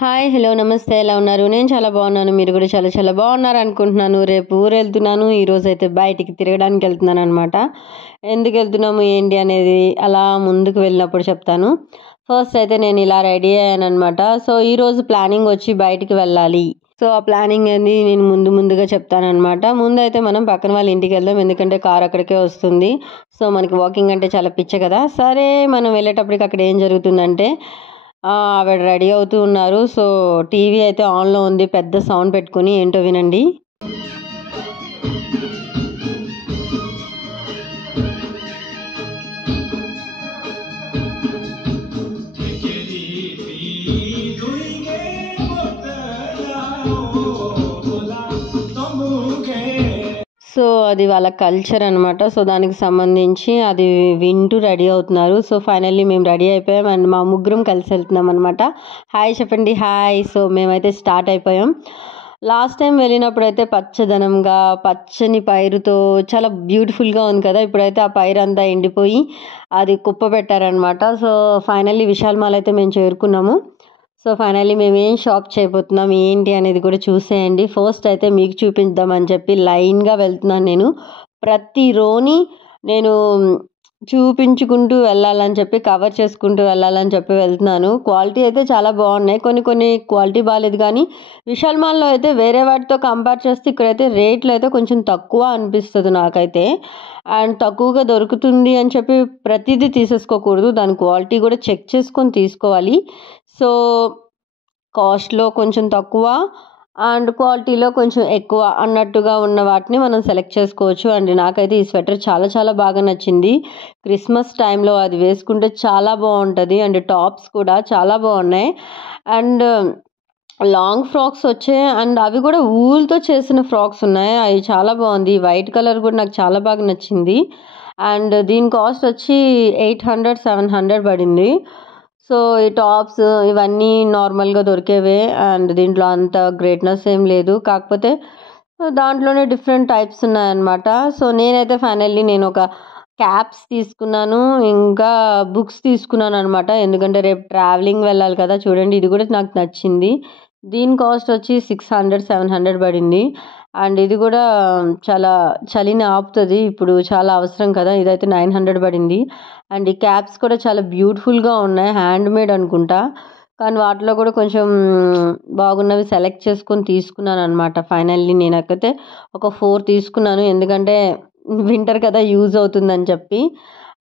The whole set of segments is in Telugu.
హాయ్. హలో. నమస్తే. ఎలా ఉన్నారు? నేను చాలా బాగున్నాను. మీరు కూడా చాలా చాలా బాగున్నారనుకుంటున్నాను. రేపు ఊరెళ్తున్నాను. ఈరోజైతే బయటికి తిరగడానికెళ్తున్నాననమాట. ఎందుకెళ్తున్నాము, ఏంటి అనేది అలా ముందుకు వెళ్ళినప్పుడు చెప్తాను. ఫస్ట్ అయితే నేను ఇలా రెడీ అయ్యాననమాట. సో, ఈరోజు ప్లానింగ్ వచ్చి బయటికి వెళ్ళాలి. సో, ఆ ప్లానింగ్ అనేది నేను ముందుగా చెప్తాననమాట. ముందైతే మనం పక్కన వాళ్ళ ఇంటికెళ్దాం. ఎందుకంటే కార్ అక్కడికే వస్తుంది. సో, మనకి వాకింగ్ అంటే చాలా పిచ్చ కదా! సరే, మనం వెళ్ళేటప్పటికి అక్కడ ఏం జరుగుతుందంటే ఆవిడ రెడీ అవుతూ ఉన్నారు. సో, టీవీ అయితే ఆన్‌లో ఉంది. పెద్ద సౌండ్ పెట్టుకొని. ఏంటో వినండి. సో, అది వాళ్ళ కల్చర్ అనమాట. సో, దానికి సంబంధించి అది వింటూ రెడీ అవుతున్నారు. సో, ఫైనల్లీ మేము రెడీ అయిపోయాం. అండ్ మా ముగ్గురం కలిసి వెళ్తున్నాం అనమాట. హాయ్ చెప్పండి. హాయ్. సో, మేమైతే స్టార్ట్ అయిపోయాం. లాస్ట్ టైం వెళ్ళినప్పుడైతే పచ్చదనంగా, పచ్చని పైరుతో చాలా బ్యూటిఫుల్‌గా ఉంది కదా! ఇప్పుడైతే ఆ పైరంతా ఎండిపోయి అది కుప్ప పెట్టారనమాట. సో, ఫైనల్లీ విశాల్ మాల్ అయితే మేము చేరుకున్నాము. సో, ఫైనల్లీ మేమేం షాప్ చేయబోతున్నాం, ఏంటి అనేది కూడా చూసేయండి. ఫస్ట్ అయితే మీకు చూపిద్దామని చెప్పి లైన్‌గా వెళ్తున్నాను నేను. ప్రతి రోని నేను చూపించుకుంటూ వెళ్ళాలని చెప్పి, కవర్ చేసుకుంటూ వెళ్ళాలని చెప్పి వెళ్తున్నాను. క్వాలిటీ అయితే చాలా బాగున్నాయి. కొన్ని క్వాలిటీ బాలేదు కానీ, విశాల్ మాల్‌లో అయితే వేరే వాటితో కంపేర్ చేస్తే ఇక్కడైతే రేట్లు అయితే కొంచెం తక్కువ అనిపిస్తది నాకైతే. అండ్ తక్కువగా దొరుకుతుంది అని చెప్పి ప్రతీదీ తీసేసుకోకూడదు. దాని క్వాలిటీ కూడా చెక్ చేసుకొని తీసుకోవాలి. సో, కాస్ట్‌లో కొంచెం తక్కువ అండ్ క్వాలిటీలో కొంచెం ఎక్కువ అన్నట్టుగా ఉన్న వాటిని మనం సెలెక్ట్ చేసుకోవచ్చు. అండ్ నాకైతే ఈ స్వెటర్ చాలా చాలా బాగా నచ్చింది. క్రిస్మస్ టైంలో అది వేసుకుంటే చాలా బాగుంటుంది. అండ్ టాప్స్ కూడా చాలా బాగున్నాయి. అండ్ లాంగ్ ఫ్రాక్స్ వచ్చాయి. అండ్ అవి కూడా ఊల్‌తో చేసిన ఫ్రాక్స్ ఉన్నాయి. అవి చాలా బాగుంది. వైట్ కలర్ కూడా నాకు చాలా బాగా నచ్చింది. అండ్ దీని కాస్ట్ వచ్చి 800, 700 పడింది. సో, ఈ టాప్స్ ఇవన్నీ నార్మల్‌గా దొరికేవే. అండ్ దీంట్లో అంత గ్రేట్‌నెస్ ఏం లేదు. కాకపోతే దాంట్లోనే డిఫరెంట్ టైప్స్ ఉన్నాయన్నమాట. సో, నేనైతే ఫైనల్లీ నేనొక క్యాప్స్ తీసుకున్నాను. ఇంకా బుక్స్ తీసుకున్నాననమాట. ఎందుకంటే రేపు ట్రావెలింగ్ వెళ్ళాలి కదా! చూడండి, ఇది కూడా నాకు నచ్చింది. దీని కాస్ట్ వచ్చి 600, 700 పడింది. అండ్ ఇది కూడా చాలా చలిని ఆపుతది. ఇప్పుడు చాలా అవసరం కదా! ఇదైతే 900 పడింది. అండ్ ఈ క్యాప్స్ కూడా చాలా బ్యూటిఫుల్‌గా ఉన్నాయి. హ్యాండ్‌మేడ్ అనుకుంటా. కానీ వాటిలో కూడా కొంచెం బాగున్నవి సెలెక్ట్ చేసుకొని తీసుకున్నాననమాట. ఫైనల్లీ నేనైతే ఒక 4 తీసుకున్నాను. ఎందుకంటే వింటర్ కదా! యూజ్ అవుతుందని చెప్పి.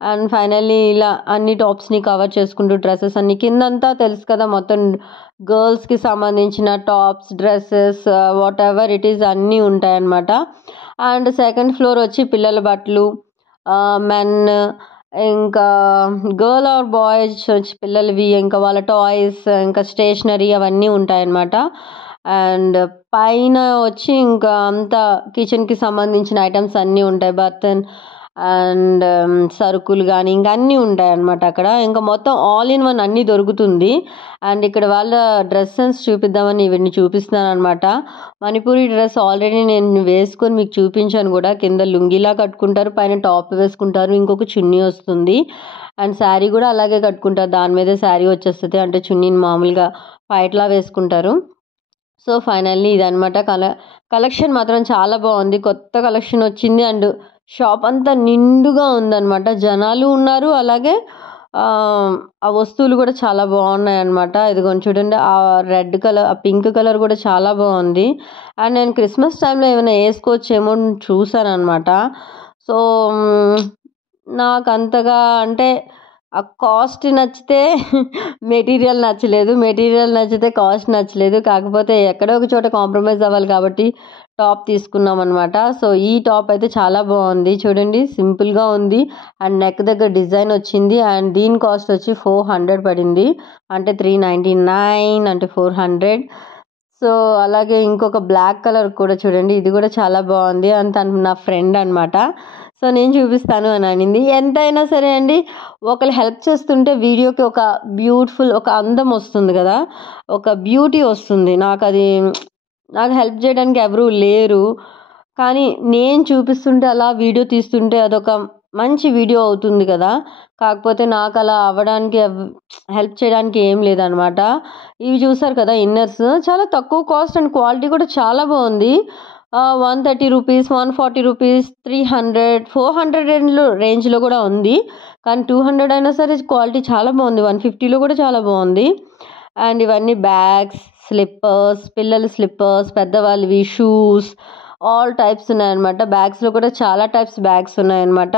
అండ్ ఫైనల్లీ ఇలా అన్ని టాప్స్‌ని కవర్ చేసుకుంటూ డ్రెసెస్ అన్ని కిందంతా తెలుసు కదా! మొత్తం గర్ల్స్‌కి సంబంధించిన tops, dresses whatever it is అన్నీ ఉంటాయన్నమాట. అండ్ సెకండ్ ఫ్లోర్ వచ్చి పిల్లల బట్టలు, మెన్, ఇంకా గర్ల్ ఆర్ బాయ్స్ వచ్చి పిల్లలవి, ఇంకా వాళ్ళ టాయ్స్, ఇంకా స్టేషనరీ అవన్నీ ఉంటాయన్నమాట. అండ్ పైన వచ్చి ఇంకా అంతా కిచెన్‌కి సంబంధించిన ఐటెమ్స్ అన్నీ ఉంటాయి. బర్తన్ అండ్ సరుకులు గానీ ఇంకా అన్నీ ఉంటాయన్నమాట అక్కడ. ఇంకా మొత్తం ఆల్ ఇన్ వన్ అన్నీ దొరుకుతుంది. అండ్ ఇక్కడ వాళ్ళ డ్రెస్ సెన్స్ చూపిద్దామని ఇవన్నీ చూపిస్తున్నాననమాట. మణిపూరి డ్రెస్ ఆల్రెడీ నేను వేసుకొని మీకు చూపించాను కూడా. కింద లుంగీలా కట్టుకుంటారు, పైన టాప్ వేసుకుంటారు, ఇంకొక చున్నీ వస్తుంది. అండ్ శారీ కూడా అలాగే కట్టుకుంటారు. దాని మీదే శారీ వచ్చేస్తది. అంటే చున్నీని మామూలుగా పైటలా వేసుకుంటారు. సో, ఫైనల్లీ ఇదనమాట. కలెక్షన్ మాత్రం చాలా బాగుంది. కొత్త కలెక్షన్ వచ్చింది. అండ్ షాప్ అంతా నిండుగా ఉందనమాట. జనాలు ఉన్నారు. అలాగే ఆ వస్తువులు కూడా చాలా బాగున్నాయన్నమాట. ఇదిగోండి చూడండి, ఆ రెడ్ కలర్, ఆ పింక్ కలర్ కూడా చాలా బాగుంది. అండ్ నేను క్రిస్మస్ టైంలో ఏమైనా వేసుకోవచ్చేమో అని చూసాననమాట. సో, నాకంతగా అంటే ఆ కాస్ట్ నచ్చితే మెటీరియల్ నచ్చలేదు. మెటీరియల్ నచ్చితే కాస్ట్ నచ్చలేదు. కాకపోతే ఎక్కడో ఒక చోట కాంప్రమైజ్ అవ్వాలి కాబట్టి టాప్ తీసుకున్నామనమాట. సో, ఈ టాప్ అయితే చాలా బాగుంది. చూడండి, సింపుల్‌గా ఉంది. అండ్ నెక్ దగ్గర డిజైన్ వచ్చింది. అండ్ దీని కాస్ట్ వచ్చి 400 పడింది. అంటే 399 అంటే 400. సో, అలాగే ఇంకొక బ్లాక్ కలర్ కూడా చూడండి. ఇది కూడా చాలా బాగుంది. అండ్ తను నా ఫ్రెండ్ అనమాట. సో, నేను చూపిస్తాను అని అనింది. ఎంతైనా సరే అండి, ఒకళ్ళు హెల్ప్ చేస్తుంటే వీడియోకి ఒక బ్యూటిఫుల్, ఒక అందం వస్తుంది కదా! ఒక బ్యూటీ వస్తుంది. నాకు హెల్ప్ చేయడానికి ఎవరు లేరు. కానీ నేను చూపిస్తుంటే అలా వీడియో తీస్తుంటే అదొక మంచి వీడియో అవుతుంది కదా. కాకపోతే నాకు అలా అవ్వడానికి హెల్ప్ చేయడానికి ఏం లేదనమాట. ఇవి చూసారు కదా ఇన్నర్స్, చాలా తక్కువ కాస్ట్ అండ్ క్వాలిటీ కూడా చాలా బాగుంది. 130 రూపీస్, 140 రూపీస్, 300, 400 రేంజ్లో కూడా ఉంది. కానీ 200 అయినా సరే క్వాలిటీ చాలా బాగుంది. 150లో కూడా చాలా బాగుంది. అండ్ ఇవన్నీ బ్యాగ్స్, స్లిప్పర్స్, పిల్లల స్లిప్పర్స్, పెద్దవాళ్ళవి షూస్, ఆల్ టైప్స్ ఉన్నాయన్నమాట. బ్యాగ్స్లో కూడా చాలా టైప్స్ బ్యాగ్స్ ఉన్నాయన్నమాట.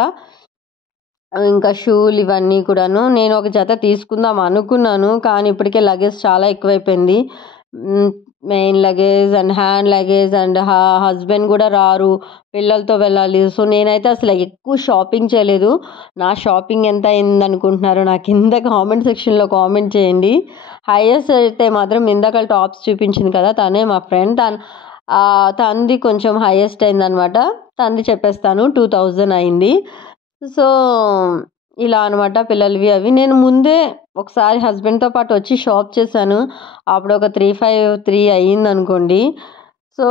ఇంకా షూలు ఇవన్నీ కూడాను. నేను ఒక జత తీసుకుందాం అనుకున్నాను, కానీ ఇప్పటికే లగేజ్ చాలా ఎక్కువైపోయింది. Main luggage and hand luggage and husband కూడా రారు, పిల్లలతో వెళ్ళాలి. సో నేనైతే అసలు ఎక్కువ షాపింగ్ చేయలేదు. నా షాపింగ్ ఎంత అయింది అనుకుంటున్నారు? నా కింద కామెంట్ సెక్షన్లో కామెంట్ చేయండి. హైయెస్ట్ అయితే మాత్రం ఇందాక టాప్స్ చూపించింది కదా, తనే మా ఫ్రెండ్. తనది కొంచెం హైయెస్ట్ అయిందనమాట. తనది చెప్పేస్తాను, 2000 అయింది. సో ఇలా అనమాట పిల్లలవి అవి. నేను ముందే ఒకసారి హస్బెండ్తో పాటు వచ్చి షాప్ చేశాను. అప్పుడు ఒక 353 అయ్యింది అనుకోండి. సో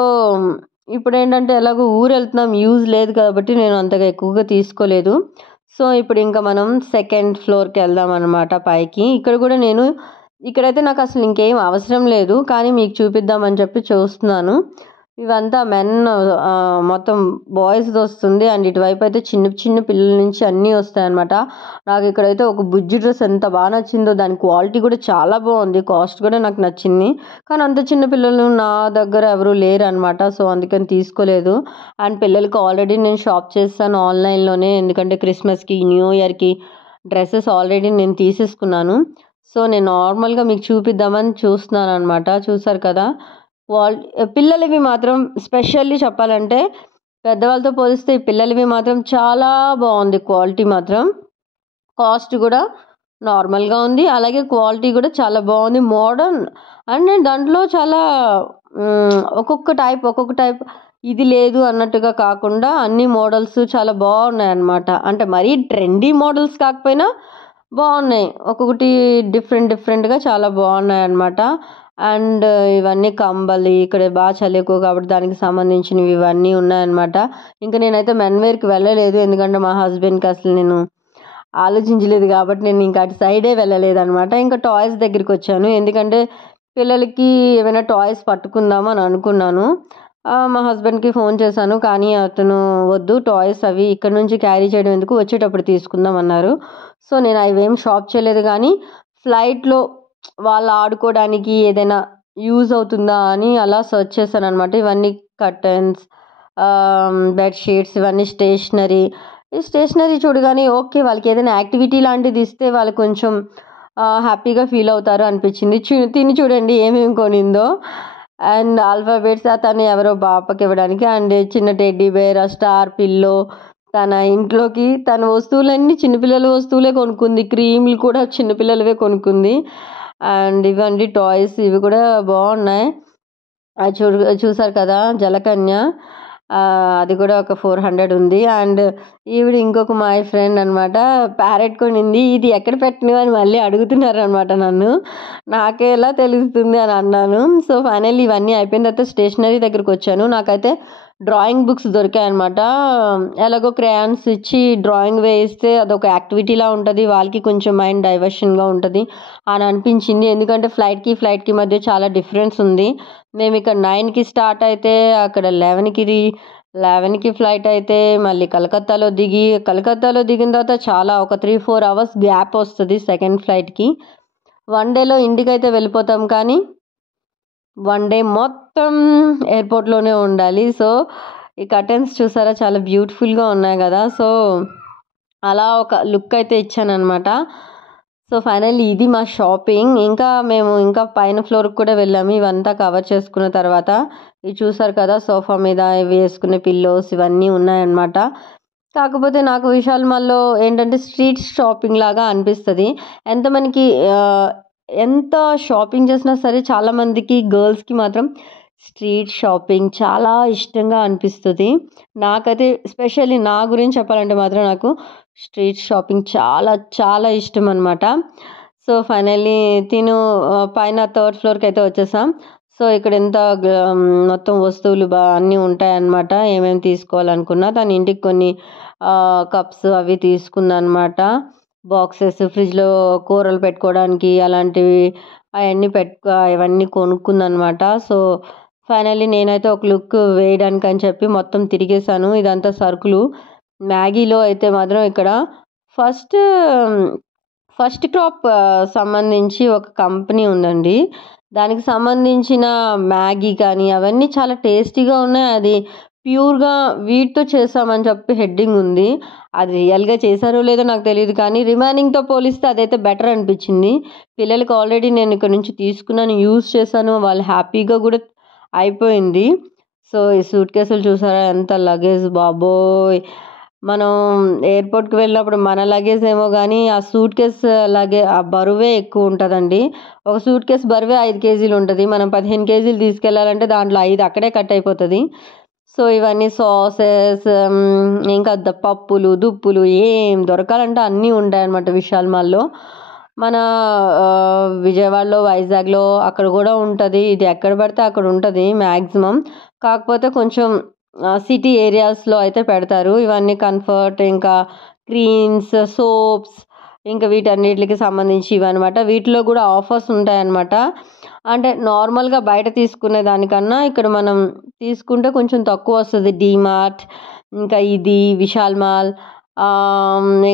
ఇప్పుడు ఏంటంటే ఎలాగో ఊరు వెళ్తున్నాం, యూజ్ లేదు కాబట్టి నేను అంతగా ఎక్కువగా తీసుకోలేదు. సో ఇప్పుడు ఇంకా మనం సెకండ్ ఫ్లోర్కి వెళ్దాం అనమాట, పైకి. ఇక్కడ కూడా ఇక్కడైతే నాకు అసలు ఇంకేం అవసరం లేదు, కానీ మీకు చూపిద్దామని చెప్పి చూస్తున్నాను. ఇవంతా మెన్, మొత్తం బాయ్స్ది వస్తుంది. అండ్ ఇటువైపు అయితే చిన్న చిన్న పిల్లల నుంచి అన్నీ వస్తాయన్నమాట. నాకు ఇక్కడైతే ఒక బుజ్జి డ్రెస్ ఎంత బాగా నచ్చిందో, దాని క్వాలిటీ కూడా చాలా బాగుంది, కాస్ట్ కూడా నాకు నచ్చింది. కానీ అంత చిన్న పిల్లలు నా దగ్గర ఎవరు లేరు అనమాట. సో అందుకని తీసుకోలేదు. అండ్ పిల్లలకి ఆల్రెడీ నేను షాప్ చేస్తాను ఆన్లైన్లోనే, ఎందుకంటే క్రిస్మస్కి, న్యూ ఇయర్కి డ్రెస్సెస్ ఆల్రెడీ నేను తీసేసుకున్నాను. సో నేను నార్మల్గా మీకు చూపిద్దామని చూస్తున్నాను అనమాట. చూసారు కదా, పిల్లలవి మాత్రం స్పెషల్లీ చెప్పాలంటే పెద్దవాళ్ళతో పోలిస్తే ఈ పిల్లలవి మాత్రం చాలా బాగుంది. క్వాలిటీ మాత్రం, కాస్ట్ కూడా నార్మల్గా ఉంది, అలాగే క్వాలిటీ కూడా చాలా బాగుంది, మోడర్న్. అండ్ నేను దాంట్లో చాలా ఒక్కొక్క టైప్ ఇది లేదు అన్నట్టుగా కాకుండా అన్ని మోడల్స్ చాలా బాగున్నాయి అన్నమాట. అంటే మరీ ట్రెండీ మోడల్స్ కాకపోయినా బాగున్నాయి, ఒక్కొక్కటి డిఫరెంట్గా చాలా బాగున్నాయి అన్నమాట. అండ్ ఇవన్నీ కంబలి, ఇక్కడ బాగా చలి ఎక్కువ కాబట్టి దానికి సంబంధించినవి ఇవన్నీ ఉన్నాయన్నమాట. ఇంకా నేనైతే మెన్వేర్కి వెళ్ళలేదు, ఎందుకంటే మా హస్బెండ్కి అసలు నేను ఆలోచించలేదు కాబట్టి నేను ఇంకా అటు సైడే వెళ్ళలేదు అనమాట. ఇంకా టాయ్స్ దగ్గరికి వచ్చాను, ఎందుకంటే పిల్లలకి ఏమైనా టాయ్స్ పట్టుకుందామని అనుకున్నాను. మా హస్బెండ్కి ఫోన్ చేశాను, కానీ అతను వద్దు, టాయ్స్ అవి ఇక్కడ నుంచి క్యారీ చేయడం ఎందుకు, వచ్చేటప్పుడు తీసుకుందాం అన్నారు. సో నేను అవేం షాప్ చేయలేదు, కానీ ఫ్లైట్లో వాళ్ళు ఆడుకోవడానికి ఏదైనా యూజ్ అవుతుందా అని అలా సెర్చ్ చేశాను అనమాట. ఇవన్నీ కర్టన్స్, బెడ్షీట్స్, ఇవన్నీ స్టేషనరీ చూడగానే ఓకే, వాళ్ళకి ఏదైనా యాక్టివిటీ లాంటిది ఇస్తే వాళ్ళు కొంచెం హ్యాపీగా ఫీల్ అవుతారు అనిపించింది. తిని చూడండి ఏమేమి కొనిందో. అండ్ ఆల్ఫాబెట్స్ తను ఎవరో పాపకి ఇవ్వడానికి, అండ్ చిన్న టెడ్డీ బేర్, స్టార్ పిల్లో, తన ఇంట్లోకి తన వస్తువులన్నీ చిన్నపిల్లల వస్తువులే కొనుక్కుంది. క్రీములు కూడా చిన్నపిల్లలవే కొనుక్కుంది. అండ్ ఇవండి టాయ్స్, ఇవి కూడా బాగున్నాయి. అది చూసారు కదా జలకన్య, అది కూడా ఒక 400 ఉంది. అండ్ ఈవిడ ఇంకొక మై ఫ్రెండ్ అనమాట, ప్యారెట్ కొనింది. ఇది ఎక్కడ పెట్టినవి అని మళ్ళీ అడుగుతున్నారు అనమాట నన్ను. నాకే ఎలా తెలుస్తుంది అని అన్నాను. సో ఫైనల్లీ ఇవన్నీ అయిపోయిన తర్వాత స్టేషనరీ దగ్గరికి వచ్చాను. నాకైతే డ్రాయింగ్ బుక్స్ దొరికాయన్నమాట. ఎలాగో క్రేయాన్స్ ఇచ్చి డ్రాయింగ్ వేయిస్తే అదొక యాక్టివిటీలా ఉంటుంది, వాళ్ళకి కొంచెం మైండ్ డైవర్షన్గా ఉంటుంది అని అనిపించింది. ఎందుకంటే ఫ్లైట్కి మధ్య చాలా డిఫరెన్స్ ఉంది. మేము ఇక్కడ 9కి స్టార్ట్ అయితే అక్కడ 11కి ఫ్లైట్ అయితే మళ్ళీ కలకత్తాలో దిగిన తర్వాత చాలా ఒక 3-4 అవర్స్ గ్యాప్ వస్తుంది సెకండ్ ఫ్లైట్కి. 1 డేలో ఇంటికి అయితే వెళ్ళిపోతాం, కానీ 1 డే మొత్తం ఎయిర్పోర్ట్లోనే ఉండాలి. సో ఈ కర్టెన్స్ చూసారా, చాలా బ్యూటిఫుల్గా ఉన్నాయి కదా. సో అలా ఒక లుక్ అయితే ఇచ్చాను అనమాట. సో ఫైనల్లీ ఇది మా షాపింగ్. మేము ఇంకా పైన ఫ్లోర్కి కూడా వెళ్ళాము. ఇవంతా కవర్ చేసుకున్న తర్వాత ఇది చూసారు కదా, సోఫా మీద ఇవి వేసుకునే పిల్లోస్ ఇవన్నీ ఉన్నాయన్నమాట. కాకపోతే నాకు విశాల్ మాల్లో ఏంటంటే స్ట్రీట్ షాపింగ్ లాగా అనిపిస్తుంది. ఎంత షాపింగ్ చేసినా సరే చాలామందికి గర్ల్స్కి మాత్రం స్ట్రీట్ షాపింగ్ చాలా ఇష్టంగా అనిపిస్తుంది. నాకైతే ఎస్పెషల్లీ నా గురించి చెప్పాలంటే మాత్రం నాకు స్ట్రీట్ షాపింగ్ చాలా చాలా ఇష్టం అనమాట. సో ఫైనల్లీ పైన 3rd ఫ్లోర్కి అయితే వచ్చేసాం. సో ఇక్కడ మొత్తం వస్తువులు అన్నీ ఉంటాయన్నమాట. ఏమేమి తీసుకోవాలనుకున్నా తన ఇంటికి కొన్ని కప్స్ అవి తీసుకుందనమాట. బాక్సెస్, ఫ్రిడ్జ్లో కూరలు పెట్టుకోవడానికి అలాంటివి అవన్నీ ఇవన్నీ కొనుక్కుందనమాట. సో ఫైనల్లీ నేనైతే ఒక లుక్ వేయడానికి అని చెప్పి మొత్తం తిరిగేశాను. ఇదంతా సరుకులు. మ్యాగీలో అయితే మాత్రం ఇక్కడ ఫస్ట్ క్రాప్ సంబంధించి ఒక కంపెనీ ఉందండి. దానికి సంబంధించిన మ్యాగీ కానీ అవన్నీ చాలా టేస్టీగా ఉన్నాయి. అది ప్యూర్గా వీటితో చేసామని చెప్పి హెడ్డింగ్ ఉంది. అది రియల్గా చేశారో లేదో నాకు తెలియదు, కానీ రిమైనింగ్తో పోలిస్తే అదైతే బెటర్ అనిపించింది. పిల్లలకి ఆల్రెడీ నేను ఇక్కడ నుంచి తీసుకున్నాను, యూజ్ చేశాను, వాళ్ళు హ్యాపీగా కూడా అయిపోయింది. సో ఈ సూట్ కేసులు చూసారా ఎంత లగేజ్ బాబోయ్! మనం ఎయిర్పోర్ట్కి వెళ్ళినప్పుడు మన లగేజ్ ఏమో కానీ ఆ సూట్ కేస్ ఆ బరువే ఎక్కువ ఉంటుందండి. ఒక సూట్ కేస్ బరువే 5 కేజీలు ఉంటుంది. మనం 15 కేజీలు తీసుకెళ్ళాలంటే దాంట్లో 5 అక్కడే కట్ అయిపోతుంది. సో ఇవన్నీ సాసెస్, ఇంకా పప్పులు దుప్పులు ఏం దొరకాలంటే అన్నీ ఉంటాయన్నమాట విశాల్ మాల్లో. మన విజయవాడలో, వైజాగ్లో అక్కడ కూడా ఉంటుంది. ఇది ఎక్కడ పడితే అక్కడ ఉంటుంది మ్యాక్సిమం. కాకపోతే కొంచెం సిటీ ఏరియాస్లో అయితే పెడతారు. ఇవన్నీ కంఫర్ట్, ఇంకా క్రీమ్స్, సోప్స్, ఇంకా వీటన్నిటికి సంబంధించి ఇవన్నమాట. వీటిలో కూడా ఆఫర్స్ ఉంటాయన్నమాట. అంటే నార్మల్గా బయట తీసుకునే దానికన్నా ఇక్కడ మనం తీసుకుంటే కొంచెం తక్కువ వస్తుంది. డీమార్ట్, ఇంకా ఇది విశాల్ మాల్,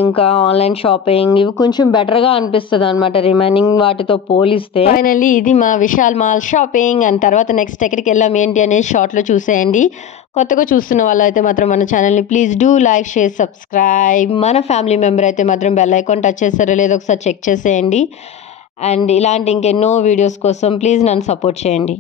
ఇంకా ఆన్లైన్ షాపింగ్ ఇవి కొంచెం బెటర్గా అనిపిస్తుంది అనమాట రిమైనింగ్ వాటితో పోలిస్తే. ఫైనల్లీ ఇది మా విశాల్ మాల్ షాపింగ్. అండ్ తర్వాత నెక్స్ట్ ఎక్కడికి వెళ్ళాం ఏంటి అనేది షార్ట్లో చూసేయండి. కొత్తగా చూస్తున్న వాళ్ళు అయితే మాత్రం మన ఛానల్ని please do like, share, subscribe. మన ఫ్యామిలీ మెంబర్ అయితే మాత్రం బెల్ ఐకాన్ టచ్ చేస్తారో లేదో ఒకసారి చెక్ చేసేయండి. అండ్ ఇలాంటి ఇంకెన్నో వీడియోస్ కోసం ప్లీజ్ నన్ను సపోర్ట్ చేయండి.